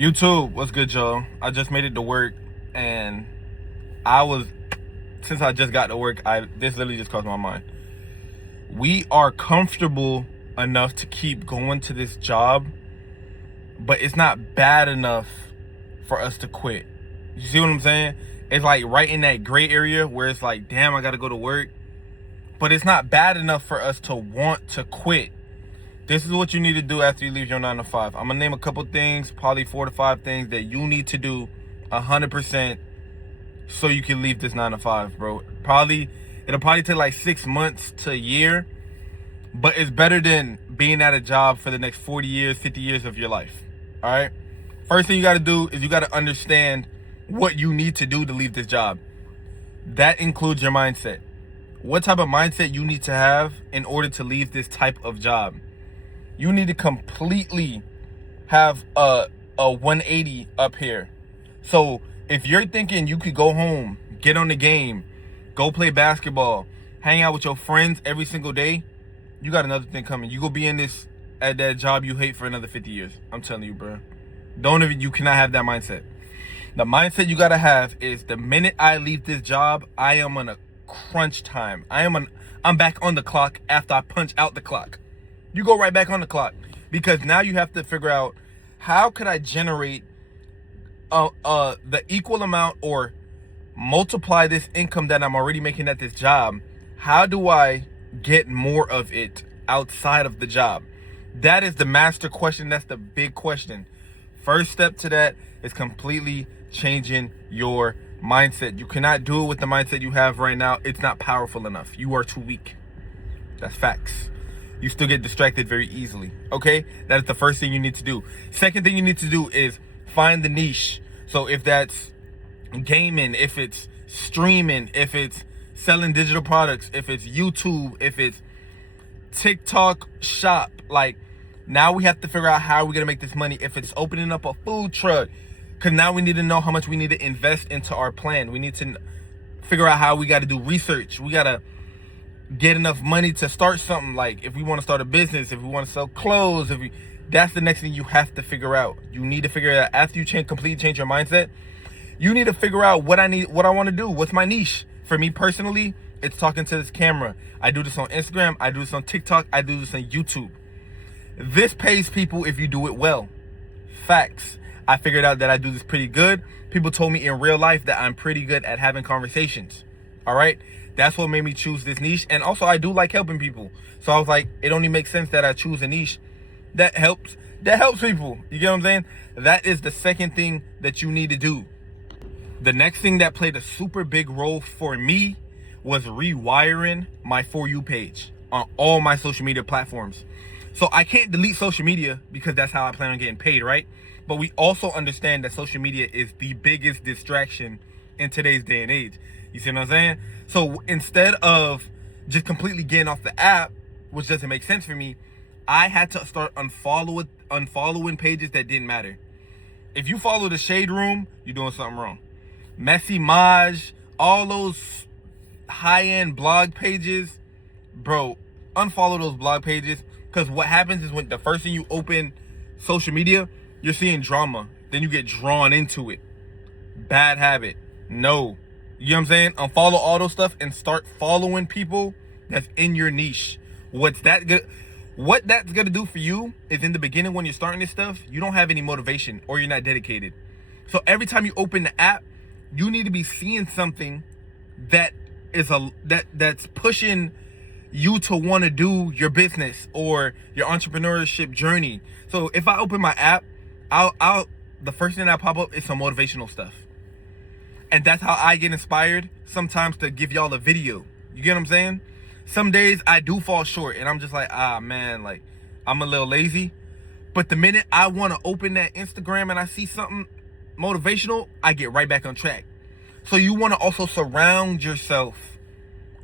YouTube, what's good, y'all? I just made it to work, and since I just got to work, this literally just crossed my mind. We are comfortable enough to keep going to this job, but it's not bad enough for us to quit. You see what I'm saying? It's like right in that gray area where it's like, damn, I gotta go to work, but it's not bad enough for us to want to quit. This is what you need to do after you leave your 9 to 5. I'm gonna name a couple things, probably 4 to 5 things that you need to do 100% so you can leave this 9 to 5, bro. It'll probably take like 6 months to a year, but it's better than being at a job for the next 40 years, 50 years of your life. All right. First thing you got to do is you got to understand what you need to do to leave this job. That includes your mindset. What type of mindset you need to have in order to leave this type of job. You need to completely have a 180 up here. So if you're thinking you could go home, get on the game, go play basketball, hang out with your friends every single day, you got another thing coming. You go be at that job you hate for another 50 years. I'm telling you, bro. You cannot have that mindset. The mindset you gotta have is the minute I leave this job, I am on a crunch time. I'm back on the clock after I punch out the clock. You go right back on the clock, because now you have to figure out, how could I generate the equal amount or multiply this income that I'm already making at this job? How do I get more of it outside of the job? That is the master question. That's the big question. First step to that is completely changing your mindset. You cannot do it with the mindset you have right now. It's not powerful enough. You are too weak. That's facts. You still get distracted very easily. Okay? That is the first thing you need to do. Second thing you need to do is find the niche. So if that's gaming, if it's streaming, if it's selling digital products, if it's YouTube, if it's TikTok shop, like, now we have to figure out how we're gonna make this money. If it's opening up a food truck, because now we need to know how much we need to invest into our plan. We need to figure out how we got to do research. We got to get enough money to start something. Like if we want to start a business, if we want to sell clothes, that's the next thing you have to figure out. You need to figure out, after you completely change your mindset, you need to figure out what I want to do. What's my niche? For me personally, it's talking to this camera. I do this on Instagram. I do this on TikTok. I do this on YouTube. This pays people if you do it well. Facts. I figured out that I do this pretty good. People told me in real life that I'm pretty good at having conversations. All right. That's what made me choose this niche. And also, I do like helping people. So I was like, it only makes sense that I choose a niche that helps people. You get what I'm saying? That is the second thing that you need to do. The next thing that played a super big role for me was rewiring my For You page on all my social media platforms. So I can't delete social media because that's how I plan on getting paid, right? But we also understand that social media is the biggest distraction in today's day and age. You see what I'm saying? So instead of just completely getting off the app, which doesn't make sense for me, I had to start unfollowing pages that didn't matter. If you follow the Shade Room, you're doing something wrong. Messy Maj, all those high-end blog pages, bro, unfollow those blog pages. Because what happens is, when the first thing you open social media, you're seeing drama. Then you get drawn into it. Bad habit. No. You know what I'm saying? Unfollow all those stuff and start following people that's in your niche. What that's going to do for you is, in the beginning when you're starting this stuff, you don't have any motivation or you're not dedicated. So every time you open the app, you need to be seeing something that is that's pushing you to want to do your business or your entrepreneurship journey. So if I open my app, the first thing that pop up is some motivational stuff. And that's how I get inspired sometimes to give y'all a video. You get what I'm saying? Some days I do fall short and I'm just like, man, like, I'm a little lazy. But the minute I want to open that Instagram and I see something motivational, I get right back on track. So you want to also surround yourself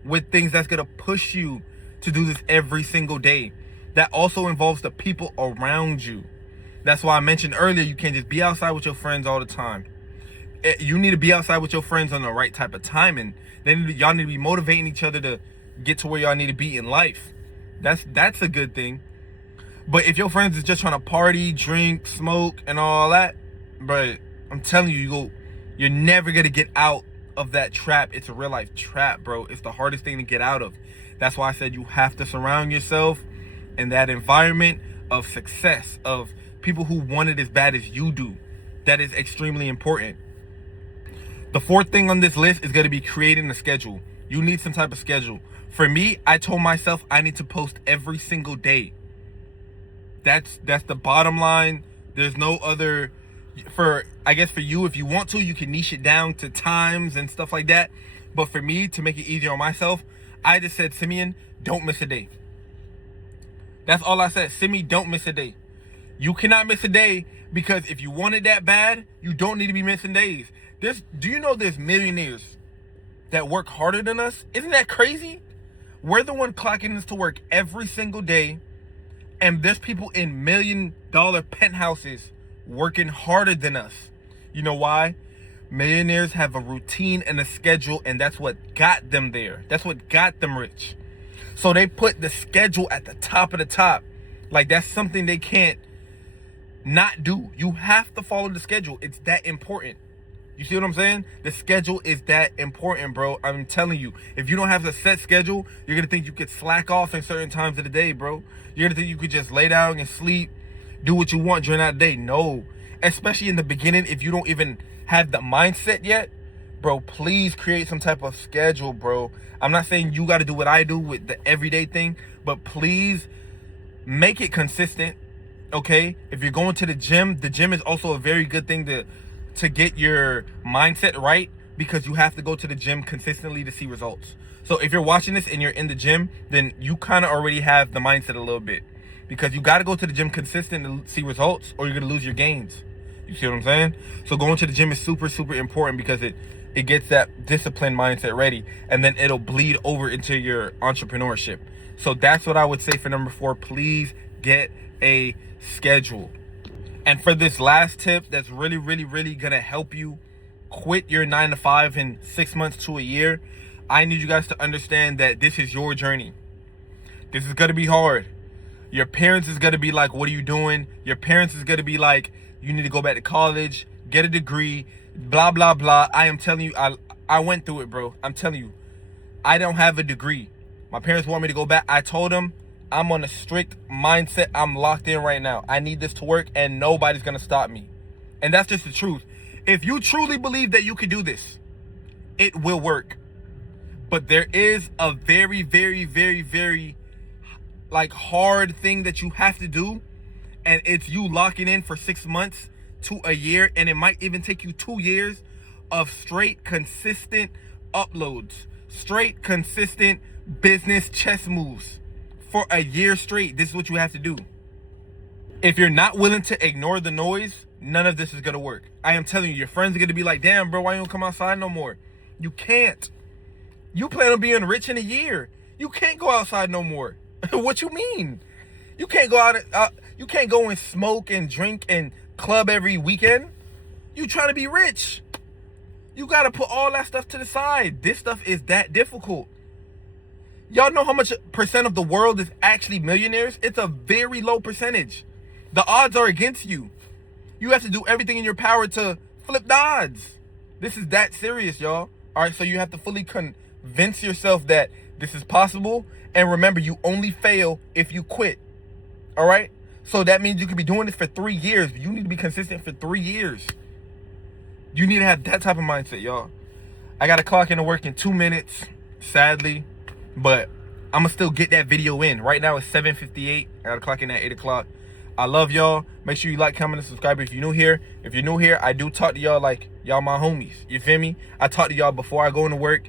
with things that's going to push you to do this every single day. That also involves the people around you. That's why I mentioned earlier, you can't just be outside with your friends all the time. You need to be outside with your friends on the right type of timing. Then y'all need to be motivating each other to get to where y'all need to be in life. That's a good thing. But if your friends is just trying to party, drink, smoke, and all that, But I'm telling you, you're never gonna get out of that trap. It's a real life trap, bro. It's the hardest thing to get out of. That's why I said you have to surround yourself in that environment of success, of people who want it as bad as you do. That is extremely important. The fourth thing on this list is going to be creating a schedule. You need some type of schedule. For me, I told myself I need to post every single day. That's the bottom line. There's no other. I guess for you, if you want to, you can niche it down to times and stuff like that. But for me, to make it easier on myself, I just said, Simeon, don't miss a day. That's all I said. Simeon, don't miss a day. You cannot miss a day, because if you want it that bad, you don't need to be missing days. Do you know there's millionaires that work harder than us? Isn't that crazy? We're the one clocking us to work every single day, and there's people in $1 million penthouses working harder than us. You know why? Millionaires have a routine and a schedule, and that's what got them there. That's what got them rich. So they put the schedule at the top of the top. Like, that's something they can't not do. You have to follow the schedule. It's that important. You see what I'm saying? The schedule is that important, bro. I'm telling you, if you don't have a set schedule, you're gonna think you could slack off in certain times of the day, bro. You're gonna think you could just lay down and sleep, do what you want during that day. No, especially in the beginning, if you don't even have the mindset yet, bro, please create some type of schedule, bro. I'm not saying you got to do what I do with the everyday thing, but please make it consistent. Okay, if you're going to the gym is also a very good thing to get your mindset right, because you have to go to the gym consistently to see results. So if you're watching this and you're in the gym, then you kind of already have the mindset a little bit, because you got to go to the gym consistent to see results, or you're going to lose your gains. You see what I'm saying? So going to the gym is super, super important, because it gets that disciplined mindset ready, and then it'll bleed over into your entrepreneurship. So that's what I would say for number 4. Please get a schedule. And for this last tip that's really, really, really gonna help you quit your 9-to-5 in 6 months to a year, I need you guys to understand that this is your journey. This is gonna be hard. Your parents is gonna be like, what are you doing? Your parents is gonna be like, you need to go back to college, get a degree, blah, blah, blah. I am telling you, I went through it, bro. I'm telling you, I don't have a degree. My parents want me to go back. I told them, I'm on a strict mindset. I'm locked in right now. I need this to work, and nobody's going to stop me. And that's just the truth. If you truly believe that you can do this, it will work. But there is a very, very, very, very hard thing that you have to do. And it's you locking in for 6 months to a year. And it might even take you 2 years of straight, consistent uploads. Straight, consistent business chess moves. For a year straight, this is what you have to do. If you're not willing to ignore the noise, none of this is gonna work. I am telling you, your friends are gonna be like, damn, bro, why you don't come outside no more? You can't. You plan on being rich in a year. You can't go outside no more. What you mean? You can't go out, you can't go and smoke and drink and club every weekend. You trying to be rich. You gotta put all that stuff to the side. This stuff is that difficult. Y'all know how much percent of the world is actually millionaires? It's a very low percentage. The odds are against you. You have to do everything in your power to flip the odds. This is that serious, y'all. All right, so you have to fully convince yourself that this is possible. And remember, you only fail if you quit. All right? So that means you could be doing this for 3 years. You need to be consistent for 3 years. You need to have that type of mindset, y'all. I got to clock into work in 2 minutes, sadly. But I'm going to still get that video in. Right now it's 7:58. I got to clock in at 8 o'clock. I love y'all. Make sure you like, comment, and subscribe if you're new here. If you're new here, I do talk to y'all like y'all my homies. You feel me? I talk to y'all before I go into work,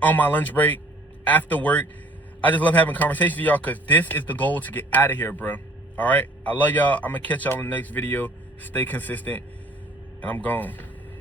on my lunch break, after work. I just love having conversations with y'all, because this is the goal, to get out of here, bro. All right? I love y'all. I'm going to catch y'all in the next video. Stay consistent. And I'm gone.